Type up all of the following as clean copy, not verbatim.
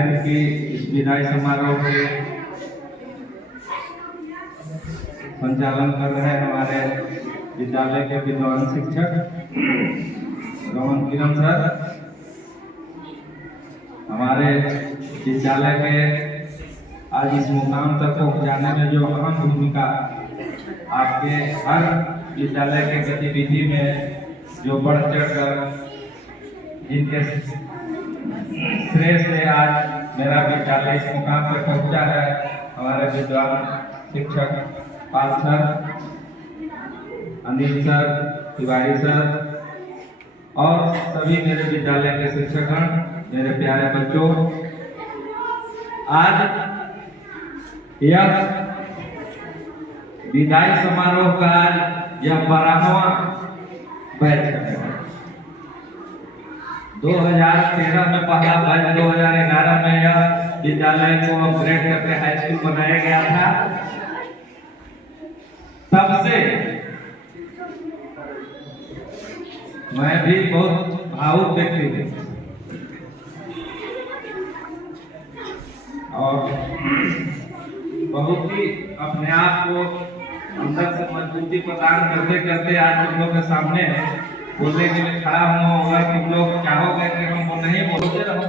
Tenth की इस विदाई समारोह के संचालन कर रहे हैं हमारे विद्यालय के विद्वान शिक्षक रोहन किरण सर। हमारे विद्यालय के आज इस मुकाम तक पहुंचाने में जो अहम भूमिका आपके हर विद्यालय के गतिविधि में जो बढ़ चढ़ कर जिनके श्रेय से आज मेरा विद्यालय इस मुकाम पर पहुंचा है, हमारे विद्वान शिक्षक Pal sir, Anil sir, Tiwari sir और सभी मेरे विद्यालय के शिक्षकगण, मेरे प्यारे बच्चों, आज यह विदाई समारोह का यह 12वां बैच है। 2013 में पहला बैच, 2011 में यह विद्यालय को अपग्रेड करके हाई स्कूल बनाया गया था। तब से मैं भी बहुत भावुक व्यक्ति हूँ और बहुत ही अपने आप को अंदर से मजबूती प्रदान करते करते आज तुम लोग के सामने बोलने के लिए खड़ा हुआ होगा। तुम लोग चाहोगे कि हम वो नहीं बोलते रहो।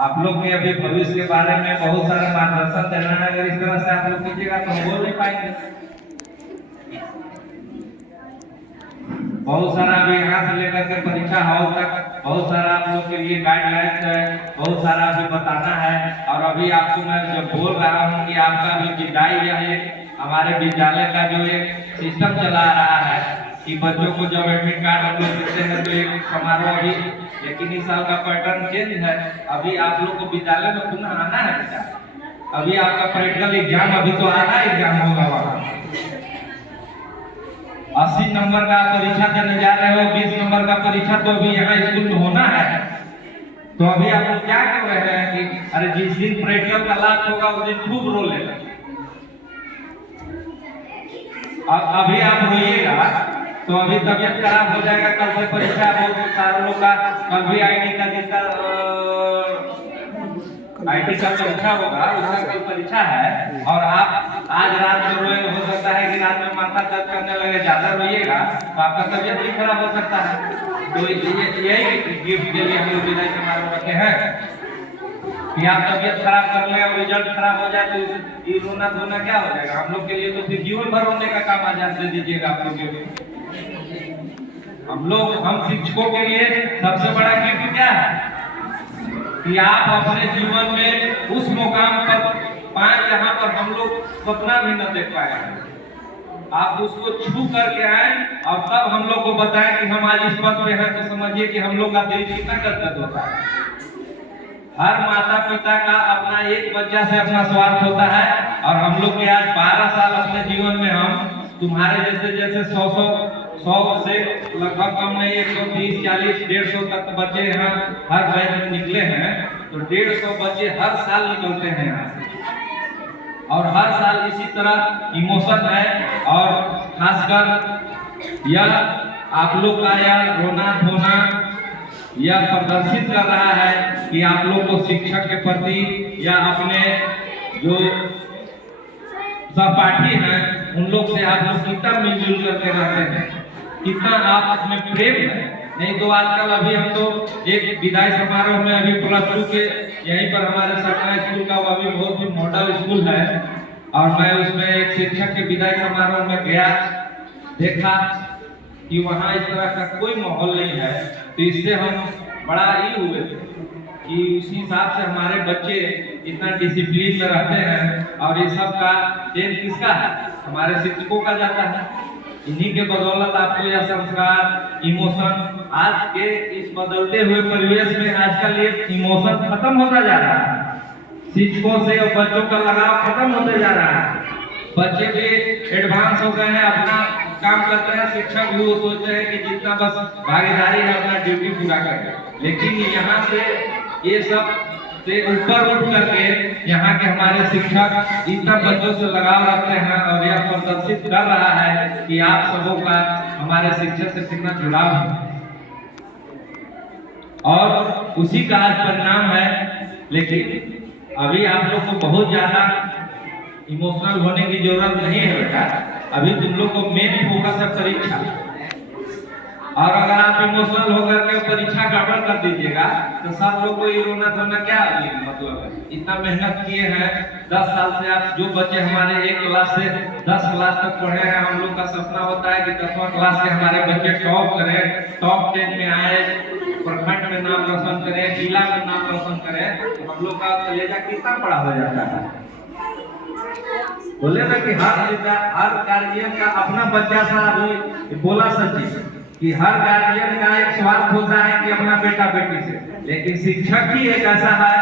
आप लोग के अभी भविष्य के बारे में बहुत सारा मार्गदर्शन देना है। अगर इस तरह से आप लोग कीजिएगा तो हम बोल नहीं पाएंगे। बहुत सारा अभी यहाँ से लेकर के परीक्षा हॉल तक बहुत सारा आप लोग के लिए गाइडलाइंस है, बहुत सारा अभी बताना है। और अभी आपको मैं जब बोल रहा हूँ कि आपका भी विदाई यह हमारे विद्यालय का जो एक सिस्टम चला रहा है कि बच्चों को जब एडमिट कार्ड हम लोग देते हैं तो एक समारोह अभी, लेकिन इस साल का पैटर्न चेंज है। अभी आप लोग को विद्यालय में पुनः आना है बेटा। अभी आपका प्रैक्टिकल एग्जाम, अभी तो आधा एग्जाम होगा वहाँ। 80 नंबर का परीक्षा देने जा रहे हो, 20 नंबर का परीक्षा तो अभी यहाँ स्कूल में होना है। तो अभी आप लोग क्या कर रहे हैं कि अरे जिस दिन प्रैक्टिकल का लाभ होगा उस दिन खूब रो लेना। अभी आप रोइएगा तो अभी तबियत खराब हो जाएगा। कल से परीक्षा, बहुत सारे लोग का कल भी आईटी का जिसका आईटी का परीक्षा होगा उसका कल परीक्षा है। और आप आज रात में रोए, हो सकता है कि रात में माथा दर्द करने लगे, ज्यादा रोइएगा तो आपका तबियत भी खराब हो सकता है। तो यही गिफ्ट के लिए हम लोग विदाई समारोह रखे हैं कि आप तबियत खराब कर ले और रिजल्ट खराब हो जाए तो ये रोना धोना क्या हो जाएगा। हम लोग के लिए तो फिर जीवन भर रोने का काम आजाद दे दीजिएगा आप लोग के। हम शिक्षकों के लिए सबसे बड़ा गिफ्ट क्या है कि आप अपने जीवन में उस मुकाम पर पाए जहां पर हम लोग सपना भी न देख पाए। आप उसको छू करके आए और तब हम लोग को बताएं कि हम आज इस पद पे हैं। तो समझिए कि हम लोग का दिल कितना गदगद होता है। हर माता पिता का अपना एक बच्चा से अपना स्वार्थ होता है और हम लोग के आज 12 साल अपने जीवन में हम तुम्हारे जैसे 100 से लगभग कम नहीं 130, 40, 150 तक बच्चे यहाँ हर बैच में निकले हैं। तो 150 बच्चे हर साल निकलते हैं यहाँ से और हर साल इसी तरह इमोशन है। और खासकर यह आप लोग का यह रोना धोना यह प्रदर्शित कर रहा है कि आप लोग को शिक्षक के प्रति या अपने जो सहपाठी हैं उन लोग से आप लोग कितना मिलजुल करके रहते हैं, कितना आप में प्रेम है। नहीं तो आजकल अभी हम लोग एक विदाई समारोह में अभी +2 के यहीं पर हमारे सरकारी स्कूल का वो अभी बहुत ही मॉडल स्कूल है और मैं उसमें एक शिक्षक के विदाई समारोह में गया, देखा कि वहाँ इस तरह का कोई माहौल नहीं है। तो इससे हम बड़ा ही हुए कि उसी हिसाब से हमारे बच्चे इतना डिसिप्लिन में रहते हैं। और ये सब का देन किसका है? हमारे शिक्षकों का जाता है। इन्हीं के बदौलत आपको यह संस्कार, इमोशन, आज के इस बदलते हुए परिवेश में आजकल ये इमोशन खत्म होता जा रहा है। शिक्षकों से और बच्चों का लगाव खत्म होते जा रहा है। बच्चे भी एडवांस हो गए हैं, अपना काम करते हैं। शिक्षक भी वो सोचते हैं कि जितना बस भागीदारी है अपना ड्यूटी पूरा करें। लेकिन यहाँ से ये सब से ऊपर उठ करके यहाँ के हमारे शिक्षक इतना बच्चों से लगाव रखते हैं और यह प्रदर्शित कर रहा है कि आप सबों का हमारे शिक्षक से कितना जुड़ाव है। और उसी का आज परिणाम है। लेकिन अभी आप लोग को बहुत ज्यादा इमोशनल होने की जरूरत नहीं है बेटा। अभी तुम लोग को मेन फोकस है परीक्षा, और अगर आप इमोशनल होकर के परीक्षा गड़बड़ कर दीजिएगा तो सब लोग को ये रोना धोना क्या मतलब है। इतना मेहनत किए हैं 10 साल से। आप जो बच्चे हमारे 1 क्लास से 10 क्लास तक पढ़े हैं, हम लोग का सपना होता है कि 10वां क्लास से हमारे बच्चे टॉप करें, टॉप 10 में आए, प्रखंड में नाम रोशन करें, जिला में नाम रोशन करें। तो हम लोग का कलेजा कितना बड़ा हो जाता है। बोले ना कि हर गार्जियन का अपना बच्चा सा अभी बोला सचिव कि हर गार्जियन का एक स्वार्थ होता है कि अपना बेटा बेटी से, लेकिन शिक्षक ही एक ऐसा है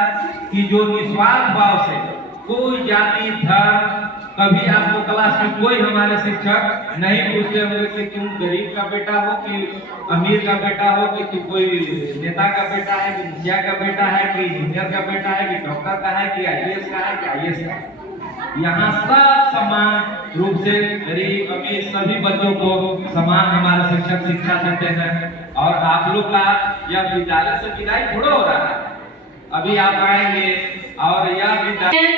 कि जो निस्वार्थ भाव से कोई जाति धर्म, कभी आपको क्लास में कोई हमारे शिक्षक नहीं पूछते होंगे कि तुम गरीब का बेटा हो कि अमीर का बेटा हो, कि तू कोई नेता का बेटा है कि मुखिया का बेटा है कि इंजीनियर का बेटा है कि डॉक्टर का है कि IAS का है कि IAS का है। यहाँ सब समान रूप से गरीब अमीर सभी बच्चों को समान हमारे शिक्षक शिक्षा देते हैं। और आप लोग का यह विद्यालय से विदाई थोड़ा हो रहा है, अभी आप आएंगे और यह विद्यालय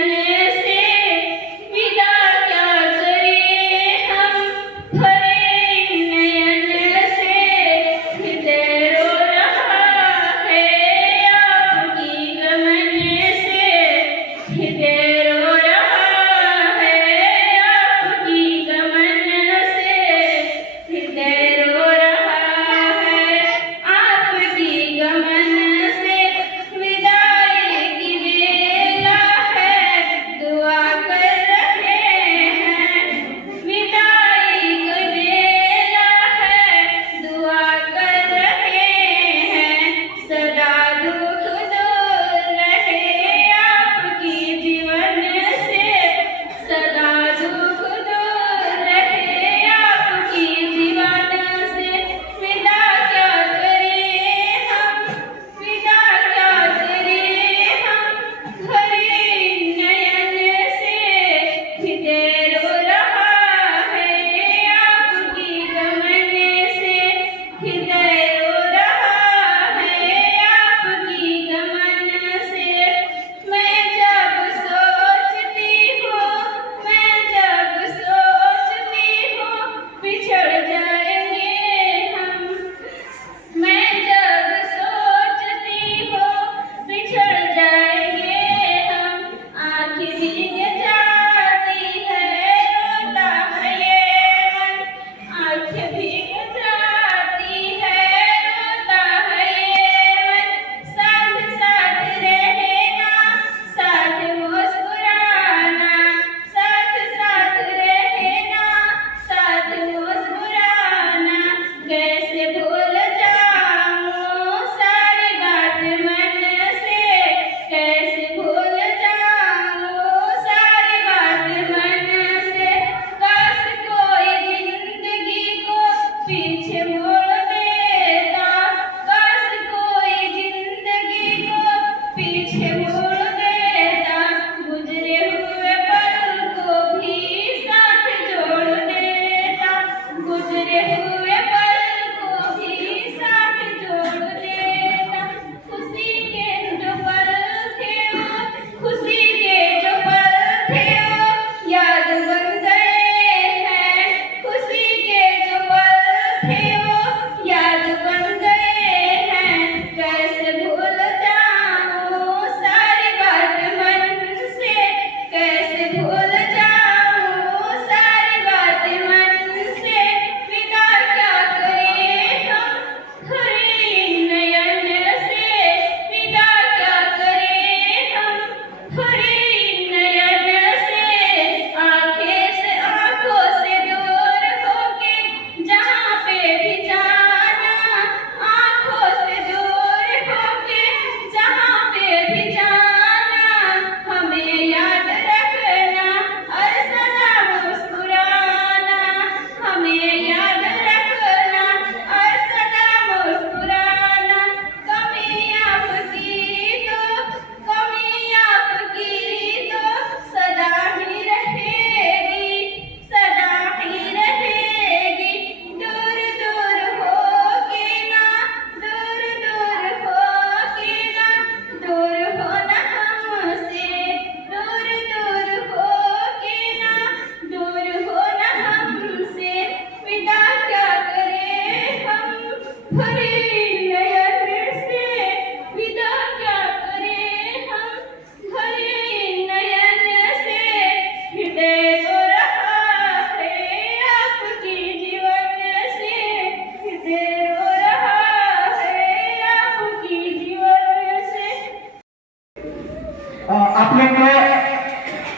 आप लोग को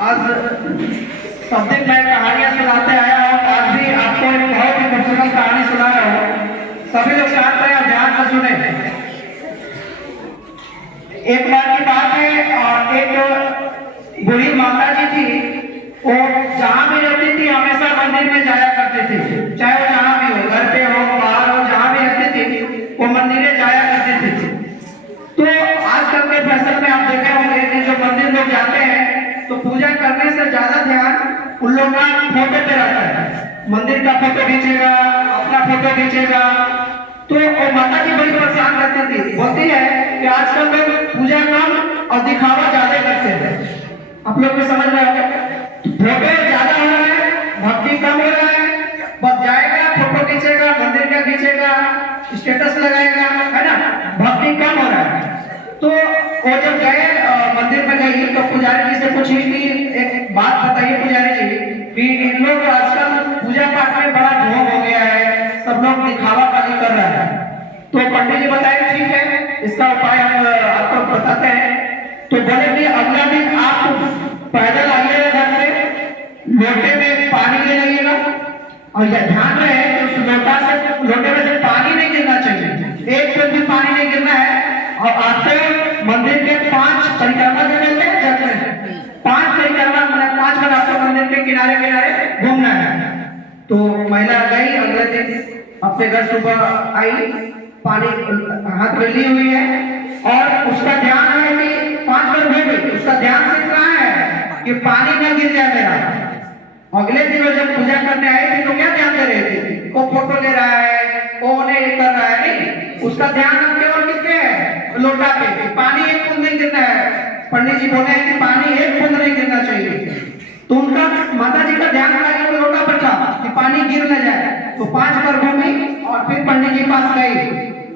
आज सब दिन मैं कहानियां सुनाते आया हूँ, आज भी आपको एक बहुत ही खूबसूरत कहानी सुना रहा हूँ। सभी लोग शांत रहे और ध्यान से सुने। एक बार की बात है, एक बूढ़ी माता जी थी, वो जहाँ भी रहती थी हमेशा मंदिर में जाया करती थी, चाहे वो जहाँ भी हो, घर पे हो, बाहर हो, जहाँ भी रहती थी वो मंदिर जाया करती थी। तो आजकल के फैशन में आप देखे होंगे कि जो मंदिर लोग जाते हैं तो पूजा करने से ज्यादा ध्यान उन लोगों का फोटो पे रहता है, मंदिर का फोटो खींचेगा, अपना फोटो खींचेगा। तो वो माता जी बड़ी परेशान रहती थी, बोलती है कि आजकल लोग पूजा कम और दिखावा ज्यादा करते हैं। आप लोग को समझ में आ गया? फोटो ज्यादा हो रहा है, भक्ति कम हो रहा है, बस जाएगा फोटो खींचेगा, मंदिर का खींचेगा, स्टेटस लगाएगा, है ना, भक्ति कम हो रहा है। तो वो जब गए मंदिर में गई तो पुजारी जी से पूछी कि एक बात बताइए पुजारी जी कि इन लोग आजकल पूजा पाठ में बड़ा ढोंग हो गया है, सब लोग दिखावा खाली कर रहे हैं। तो पंडित जी बताए ठीक है, इसका उपाय हम आपको बताते हैं। तो बोले कि अगला दिन आप पैदल आइएगा घर से, लोटे में पानी ले जाइएगा और यह ध्यान रहे कि उस लोटे में से पानी नहीं गिरना चाहिए, एक बूंद भी पानी नहीं गिरना है। और आपको मंदिर के 5 परिक्रमा जो मिलते हैं चलते हैं, 5 परिक्रमा मतलब 5 बार आपको मंदिर के किनारे किनारे घूमना है। तो महिला गई, अगले दिन अपने घर सुबह आई, पानी हाथ में ली हुई है और उसका ध्यान है कि 5 बार घूम गई, उसका ध्यान सिर्फ कहाँ है कि पानी न गिर जाए मेरा। अगले दिन वो जब पूजा करने आई थी तो क्या ध्यान दे रही थी, वो फोटो ले रहा है, वो उन्हें ये कर रहा है, नहीं, उसका ध्यान केवल किसके है, लोटा पे, पानी एक बूंद नहीं गिरना है। पंडित जी बोले हैं कि पानी एक बूंद नहीं गिरना चाहिए। तो उनका माता जी का ध्यान लगा कि लोटा पर था कि पानी गिर न जाए। तो 5 बार घूमी और फिर पंडित जी पास गई।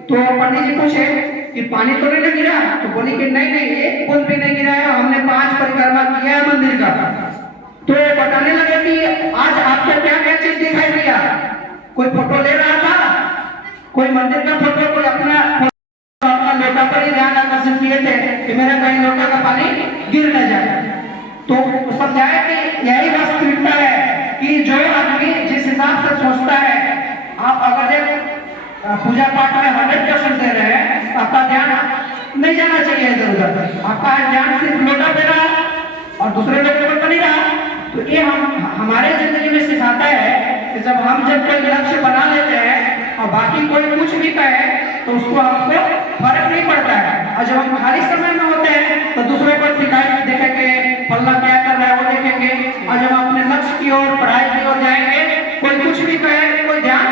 तो पंडित जी पूछे कि पानी तो नहीं गिरा? तो बोली कि नहीं नहीं, एक बूंद भी नहीं गिरा है, हमने 5 परिक्रमा किया है मंदिर का। तो बताने लगे कि आज आपको क्या क्या चीज दिखाई दिया, कोई फोटो ले रहा था, कोई मंदिर का फोटो, कोई अपना लोटा पर ही ध्यान आकर्षित किए थे कि मेरा कहीं लोटा का पानी गिर न जाए। तो समझाया कि यही वास्तविकता है कि जो आदमी जिस हिसाब से सोचता है, आप अगर जब पूजा पाठ में 100% दे रहे हैं तो आपका ध्यान नहीं जाना चाहिए इधर उधर, आपका ध्यान सिर्फ लोटा पे रहा और दूसरे लोगों पर नहीं रहा। तो ये हमारे जिंदगी में सिखाता है कि जब कोई लक्ष्य बना लेते हैं और बाकी कोई कुछ भी कहे तो उसको हमको फर्क नहीं पड़ता है। और जब हम खाली समय में होते हैं तो दूसरों पर शिकायत देखेंगे, फल्ला क्या कर रहा है वो देखेंगे, और जब अपने लक्ष्य की ओर, पढ़ाई की ओर जाएंगे, कोई कुछ भी कहे कोई ध्यान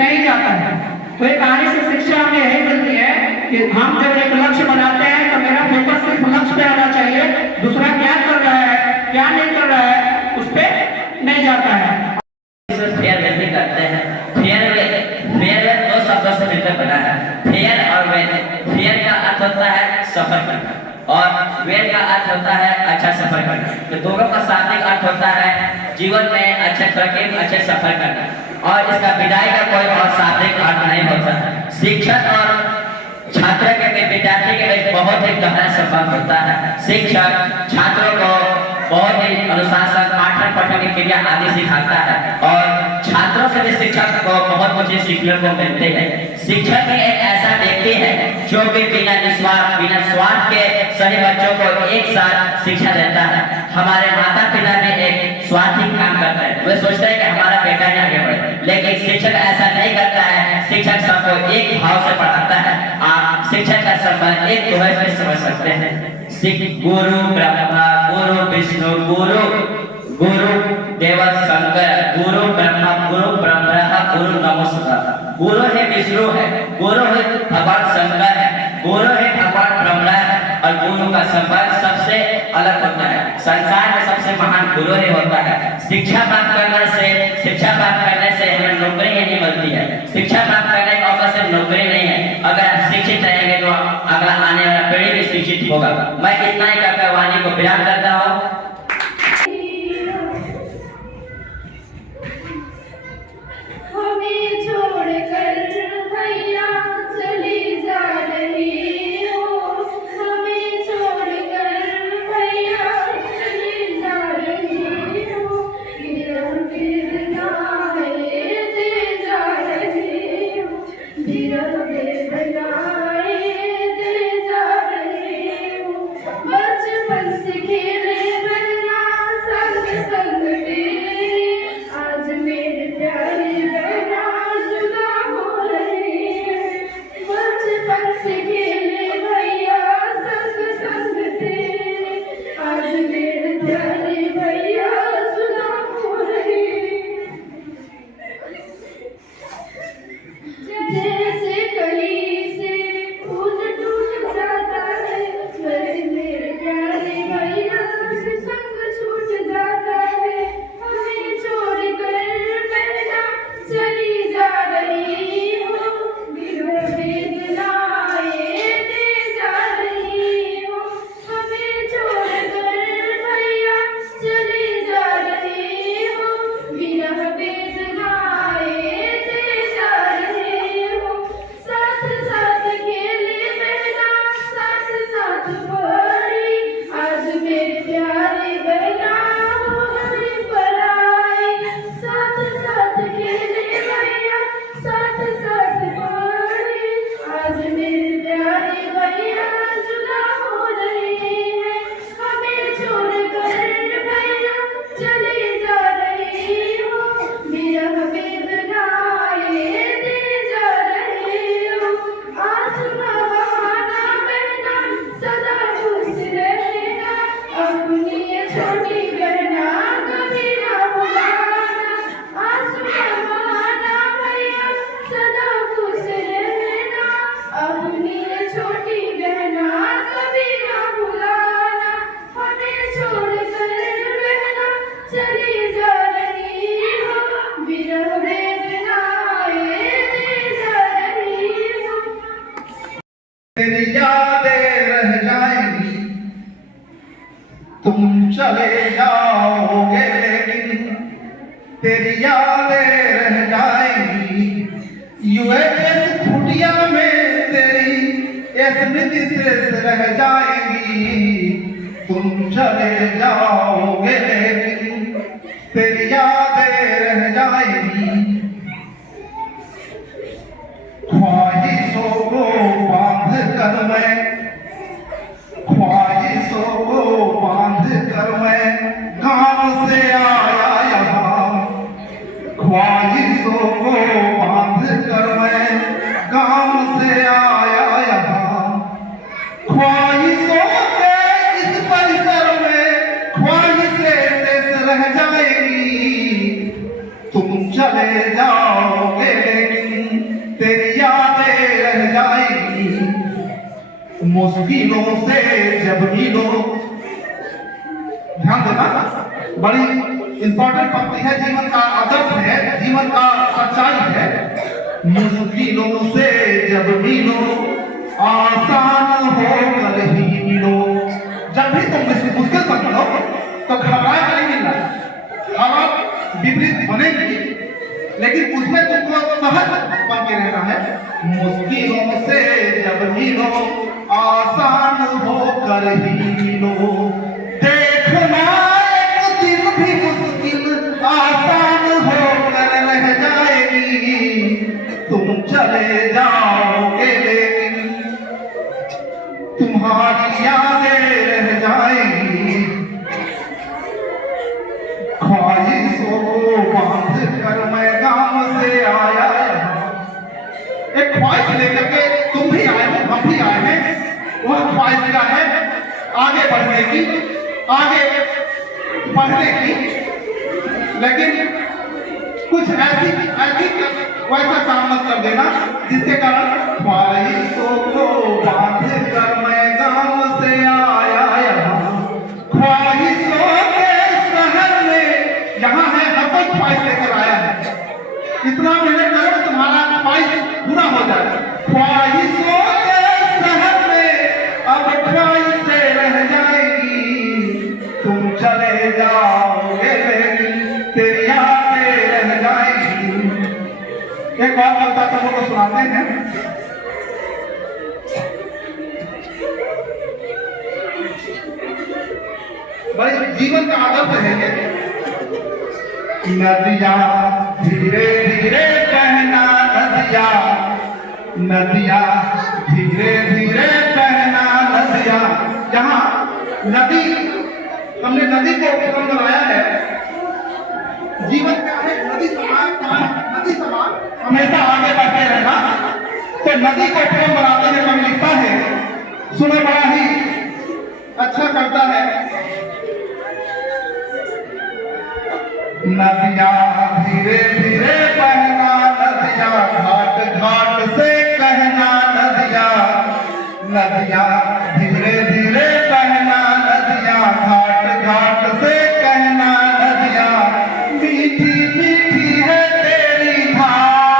नहीं जाता है। तो एक कहानी से शिक्षा हमें यही मिलती है कि हम जब एक लक्ष्य बनाते हैं तो मेरा फोकस सिर्फ लक्ष्य पे आना चाहिए, दूसरा क्या कर रहा है क्या नहीं कर रहा है उस पे नहीं जाता है। फेयरवेल भी करते हैं। फेयरवेल 2 शब्दों से मिलकर बना है, फेयर और वेल। फेयर का अर्थ होता है सफर करना और वेल का अर्थ होता है अच्छा सफर करना। तो दोनों का शाब्दिक अर्थ होता है जीवन में अच्छे तरक्की, अच्छे सफर करना। और इसका विदाई का कोई और शाब्दिक अर्थ नहीं होता। शिक्षक और छात्र के बीच, विद्यार्थी के बीच बहुत ही गहरा संबंध होता है। शिक्षक छात्रों को बहुत ही अनुशासन, पाठन पठन की क्रिया आदि सिखाता है और छात्रों से भी शिक्षक को बहुत कुछ सीखने को मिलते हैं। शिक्षक ही एक ऐसा व्यक्ति है जो कि बिना स्वार्थ के सभी बच्चों को एक साथ शिक्षा देता है। हमारे माता पिता भी एक स्वार्थी काम करते हैं, वे सोचते हैं कि हमारा बेटा ही आगे बढ़े, लेकिन शिक्षक ऐसा नहीं करता है। शिक्षक सबको एक भाव से पढ़ाता है। आप शिक्षक का संबंध एक दोहे से समझ सकते हैं। गुरु ब्रह्मा गुरु विष्णु गुरु देव शंकर, गुरु ब्रह्मा गुरु नमः। गुरु है विष्णु है, गुरु है भगवान शंकर है, गुरु है भगवान ब्रह्मा है और गुरु का संबंध सबसे अलग होता है। संसार में सबसे महान गुरु ही होता है। शिक्षा प्राप्त करने से हमें नौकरी नहीं मिलती है। शिक्षा प्राप्त करने का अवसर सिर्फ नौकरी नहीं है। अगर आप शिक्षित रहेंगे तो अगला आने वाला पीढ़ी भी शिक्षित होगा। मैं इतना ही कहकर वाणी को विराम करता हूँ। हमें छोड़कर भैया चली जा रही हो, हमें छोड़कर भैया तुम चले जाओगे लेकिन तेरी यादें रह जाएंगी। यूएस कुटिया में तेरी स्मृति शेष रह जाएगी। तुम चले जाओगे लेकिन तेरी यादें रह जाएंगी। ख्वाहिशों को बांध कर मैं, ख्वाहिशों को बांध कर मैं गांव से आया यहाँ। ख्वाहिशों को बांध कर मैं गांव से आया यहाँ। ख्वाहिशों के इस परिसर में ख्वाहिशें शेष रह जाएगी। तुम चले जाओगे लेकिन तेरी यादें रह जाएगी। मुश्किलों से जब मिलो, ध्यान देना, बड़ी इंपॉर्टेंट पंक्ति है, जीवन का आदर्श है, जीवन का सच्चाई है। मुश्किलों से जब मिलो आसान होकर ही मिलो। जब भी तुम मुश्किल से मिलो तो घबराए कर नहीं मिलना, हालात विपरीत बनेगी लेकिन उसमें तुमको सहज बन के रहना है। मुश्किलों से जब मिलो आसान होकर ही मिलो। देखना एक दिन भी मुश्किल आसान होकर रह जाएगी। तुम चले जाओगे लेकिन तुम्हारी यादें रह जाएंगी। ख्वाहिशों को बांध कर मैं गांव से आया यहाँ। एक ख्वाहिश लेकर के तुम भी आए हो, हम भी आए हैं। वह ख्वाहिश क्या है? आगे बढ़ने की, आगे बढ़ने की, लेकिन कुछ ऐसी वैसा काम मत कर देना जिसके कारण ख्वाहिशों को बांध कर मैं गांव से आया यहाँ। ख्वाहिशों के शहर में यहाँ है, हर कोई ख्वाहिश लेकर आया है। इतना मेहनत करो तुम्हारा ख्वाहिश पूरा हो जाए। ख्वाहिशों के शहर में अब ख्वाहिशें रह जाएगी। तुम चले जाओगे लेकिन तेरी यादें रह जाएगी। एक और कविता तुम लोग को सुनाते हैं। बड़े जीवन का आदर्श है ये। नदियाँ धीरे धीरे बहना, नदियाँ नदियाँ धीरे धीरे बहना, नदियाँ। जहाँ नदी, हमने नदी को उपक्रम बनाया है। जीवन क्या है? नदी समान, नदी समान हमेशा आगे बढ़ते रहना। तो नदी को उपक्रम बनाते हुए कवि लिखता है, सुनो, बड़ा ही अच्छा करता है। नदियाँ धीरे धीरे बहना, नदियाँ घाट घाट से कहना, नदियाँ नदियाँ धीरे धीरे बहना, नदियाँ घाट घाट से कहना, नदियाँ मीठी मीठी है तेरी धार,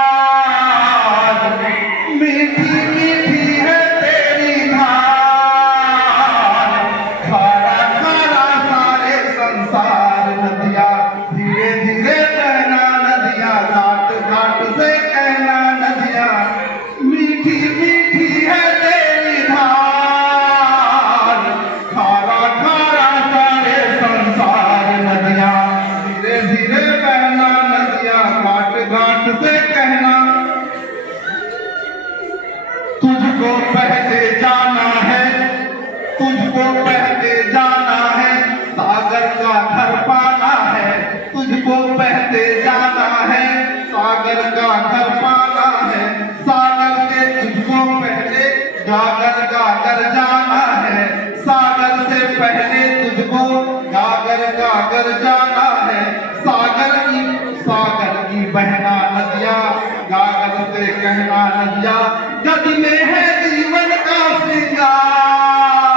मीठी मीठी है तेरी धार, खारा खारा सारे संसार। नदियाँ धीरे धीरे बहना, नदियाँ घाट घाट से कहना, नदियाँ मीठी मीठी है तेरी धार, खारा खारा सारे संसार। नदियाँ धीरे धीरे बहना, नदियाँ घाट घाट से कहना। तुझको बहते जाना है, तुझको बहते जाना है, सागर का घर पाना है। तुझको बहते जाना है, सागर का घर पाना है। सागर के तुझको पहले गागर गागर जाना है। सागर से पहले तुझको गागर गागर जाना है। सागर की बहना नदियाँ, गागर से कहना नदियाँ। गति में है जीवन का श्रृंगार,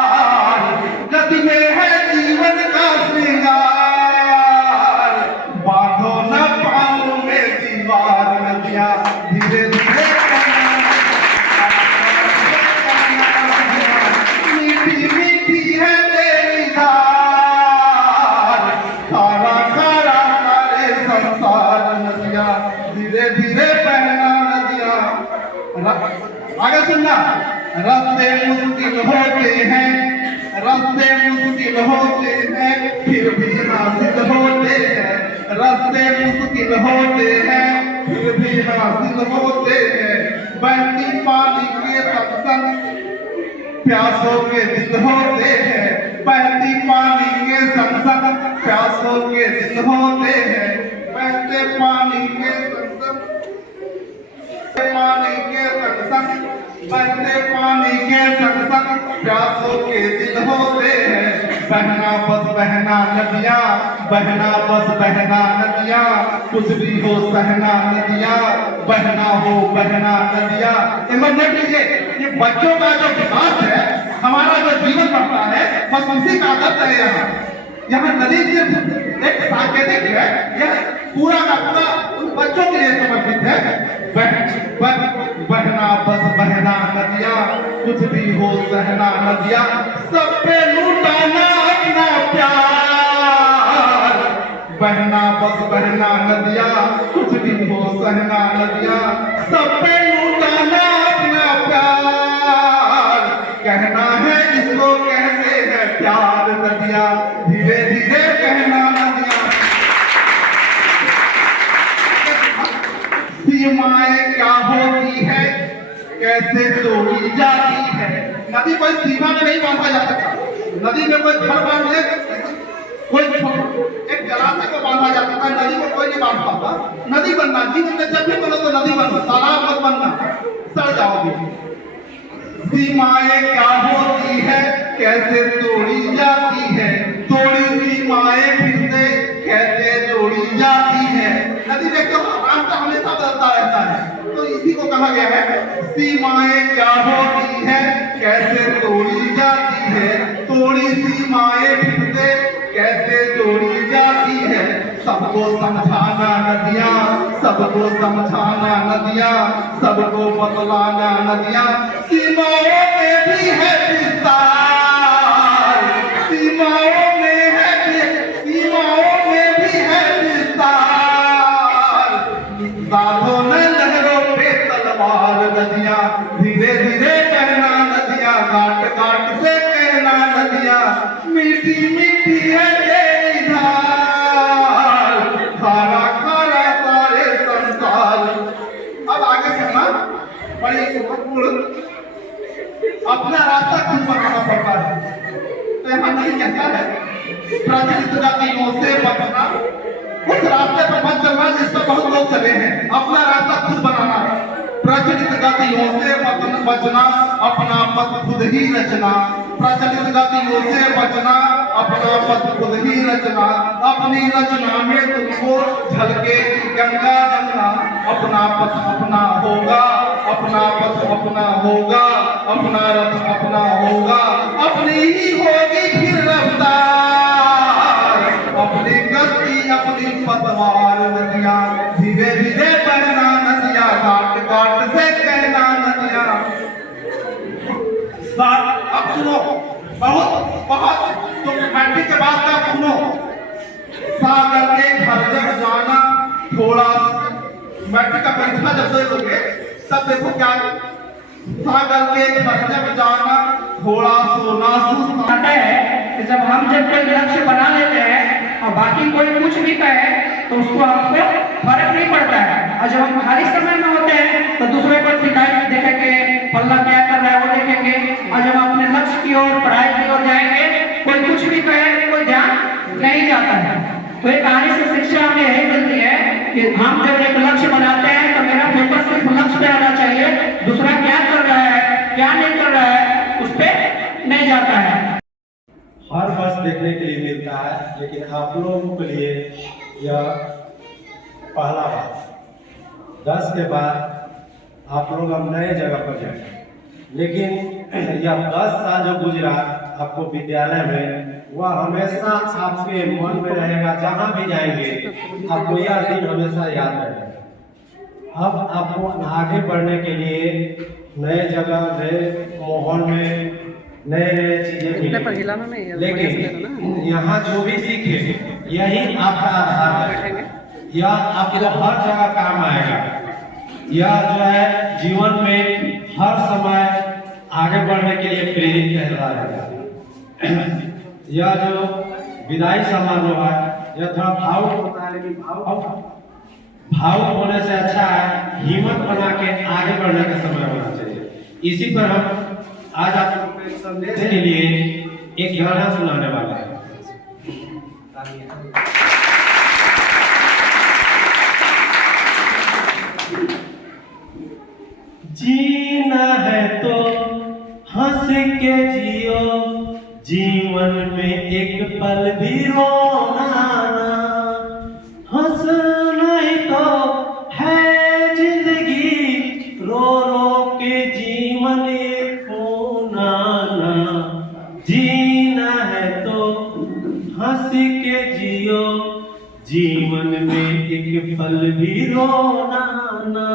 सुनना, रास्ते मुश्किल होते हैं, रास्ते मुश्किल होते हैं, फिर भी हासिल होते हैं, रास्ते मुश्किल होते हैं, फिर भी हासिल होते हैं। बहती पानी के संग प्यासों के दिल होते हैं, बहती पानी के संग प्यासों के दिल होते हैं, बहते पानी के संग पानी के संग बहते पानी के संग प्यासों के दिल होते हैं। बहना बस बहना नदियाँ, बहना बस बहना नदियाँ, कुछ भी हो सहना नदियाँ, बहना हो बहना नदियाँ। इनमें देख लीजिए, ये बच्चों का जो विकास है, हमारा जो जीवन बढ़ता है, बस उसी का आदत है। यहाँ नदी सिर्फ एक सांकेतिक है, यह पूरा का पूरा उन बच्चों के लिए समर्पित है। बहना बस बहना नदियाँ, कुछ भी हो सहना नदियाँ, सब पे लूटाना अपना प्यार। बहना बस बहना नदियाँ, कुछ भी हो सहना नदियाँ, सब पे लूटाना अपना प्यार। कहना है इसको कहते हैं प्यार नदियाँ, धीरे धीरे कहना नदियाँ। सीमाएं क्या होती है, कैसे तोड़ी जाती है। नदी कोई सीमा में नहीं बांधा जा सकता, नदी में कोई घर बांध ले, कोई एक जलाशय को बांधा जा सकता है, नदी को कोई नहीं बांध पाता। नदी बनना, जीवन में जब भी बनो तो नदी बनो, तालाब मत बनना, सड़ जाओगे। सीमाएं क्या होती है, कैसे तोड़ी जाती है, तोड़ी सीमाएं फिर से कैसे तोड़ी जाती है। नदी देखते हो रास्ता हमेशा बदलता रहता है, तो इसी को कहा गया है सीमाएं क्या होती है, कैसे तोड़ी जाती है, तोड़ी सीमाएं फिर से कैसे तोड़ी जाती है। सबको समझाना नदियाँ, सबको समझाना नदियाँ, सबको बतलाना नदियाँ, सीमाओं में भी है विस्तार, सीमाओं में है, सीमाओं में भी है विस्तार। साधो न लहरों पे तलवार नदियाँ, धीरे धीरे कहना नदियाँ, काट काट से कहना नदियाँ, मीठी मीठी है तेरी धार, खारा खारा सारे संसार। अब आगे सुनना, बड़ी महत्वपूर्ण, अपना रास्ता खुद बनाना पड़ता है। तो यहाँ नहीं कहता है प्रचलित गतियों से बचना, उस रास्ते पर मत चलना जिस पर बहुत लोग चले हैं, अपना रास्ता खुद बनाना है। प्रचलित गतियों से बचना, अपना पथ खुद ही रचना, प्रचलित गतियों से बचना, अपना पथ खुद ही रचना, अपनी रचना में तुमको झलके गंगा जमुना, अपना पथ अपना होगा, अपना पथ अपना होगा, अपना रथ अपना होगा, अपनी ही होगी फिर रफ्तार, अपनी कश्ती अपनी पतवार नदियाँ, धीरे धीरे बहना नदियाँ, काट काट से कहना नदियाँ। अब सुनो, बहुत बहुत तुम मैट्रिक के बाद का सुनो। सागर के घर जब जाना थोड़ा, मैट्रिक का परीक्षा जब दे लोगे तब देखो क्या, सागर के घर जब जाना थोड़ा सोना सुस्ता है कि जब कोई लक्ष्य बना लेते हैं और बाकी कोई कुछ भी कहे तो उसको हमको फर्क नहीं पड़ता है। और जब हम खाली समय में होते हैं तो दूसरे को शिकायत देखेंगे, फल्ला क्या कर रहा है वो देखेंगे। और जब हम अपने लक्ष्य की ओर, पढ़ाई की ओर जाएंगे, कोई कुछ भी कहे कोई ध्यान नहीं जाता है। तो एक कहानी से शिक्षा हमें यही मिलती है कि हम जब एक लक्ष्य बनाते हैं तो मेरा फोकस सिर्फ लक्ष्य पे आना चाहिए, दूसरा क्या कर रहा है क्या नहीं कर रहा है उस पर नहीं जाता है। हर वर्ष देखने के लिए मिलता है, लेकिन आप लोगों के लिए यह पहला बार। 10 के बाद आप लोग अब नए जगह पर जाएंगे, लेकिन यह 10 साल जो गुजरा आपको विद्यालय में, वह हमेशा आपके मन में रहेगा। जहाँ भी जाएंगे आपको यह दिन हमेशा याद रहेगा। अब आपको आगे बढ़ने के लिए नए जगह, नए माहौल में नए नए चीजें मिलेंगी, लेकिन यहाँ जो भी सीखे यही आपका आधार है। यह आपको हर जगह काम आएगा। यह जो है जीवन में हर समय आगे बढ़ने के लिए प्रेरित कर रहा है। यह जो विदाई समारोह है यह थोड़ा भावुक होता है, लेकिन भावुक होने से अच्छा है हिम्मत बना के आगे बढ़ने का समय होना चाहिए। इसी पर हम आज आप लोगों को एक संदेश के लिए एक गाना सुनाने वाले हैं। जीना है तो हंस के जियो, जीवन में एक पल भी रोना ना। हंसना ही तो है जिंदगी, रो रो के जीवन खोना ना। जीना है तो हंस के जियो, जीवन में एक पल भी रोना ना।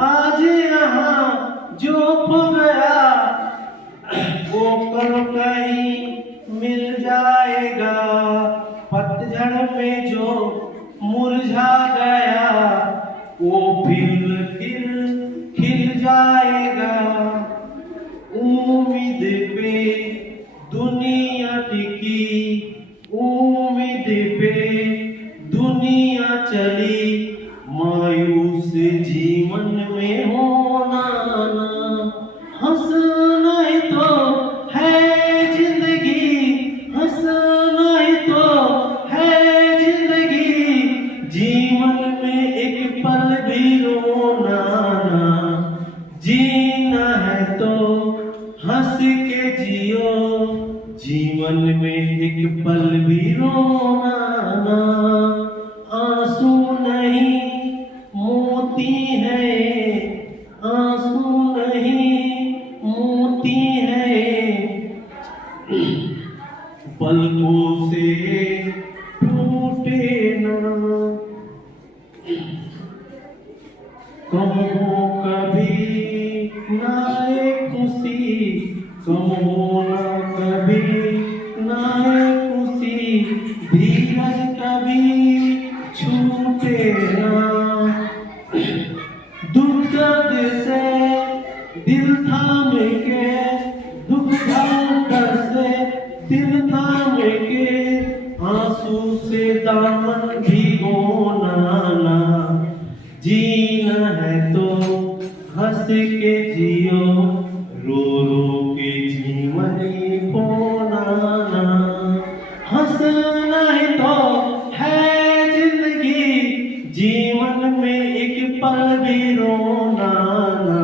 आज यहाँ जो खो गया वो कल कहीं मिल जाएगा। पतझड़ में जो मुरझा गया वो फिर खिल जाएगा। उम्मीद पे दुनिया टिकी, उम्मीद पे दुनिया चली, मायूस जीवन में होना ना। हंसना ही तो है जिंदगी, हंसना ही तो है जिंदगी, जीवन में एक पल भी रोना ना। जीना है तो हंस के जियो, जीवन में एक पल भी रोना ना। आंसू नहीं मोती है, आंसू नहीं मोती है, पलकों से टूटे ना। कम हो कभी ना एक खुशी, कम हो ना कभी ना एक खुशी, धीरज कभी छूटे ना। दुख दर्द से दिल थाम के, दुख दर्द से दिल थाम के, आंसू से दामन भिगोना ना। जीना है तो हंस के जियो, रो रो के जीवन खोना ना। हंसना ही तो है जिंदगी, जीवन में एक पल भी रोना ना।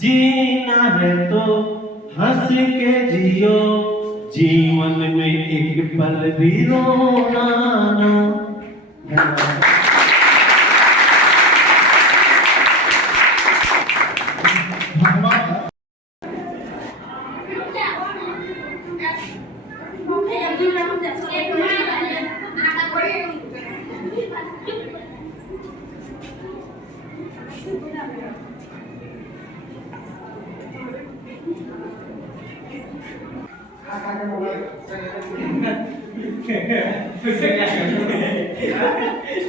जीना है तो हंस के जियो, जीवन में एक पल भी रोना ना।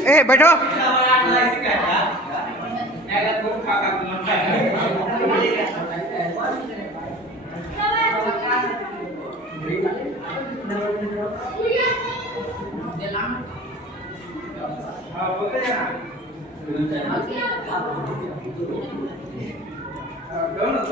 ए बैठो। दोनों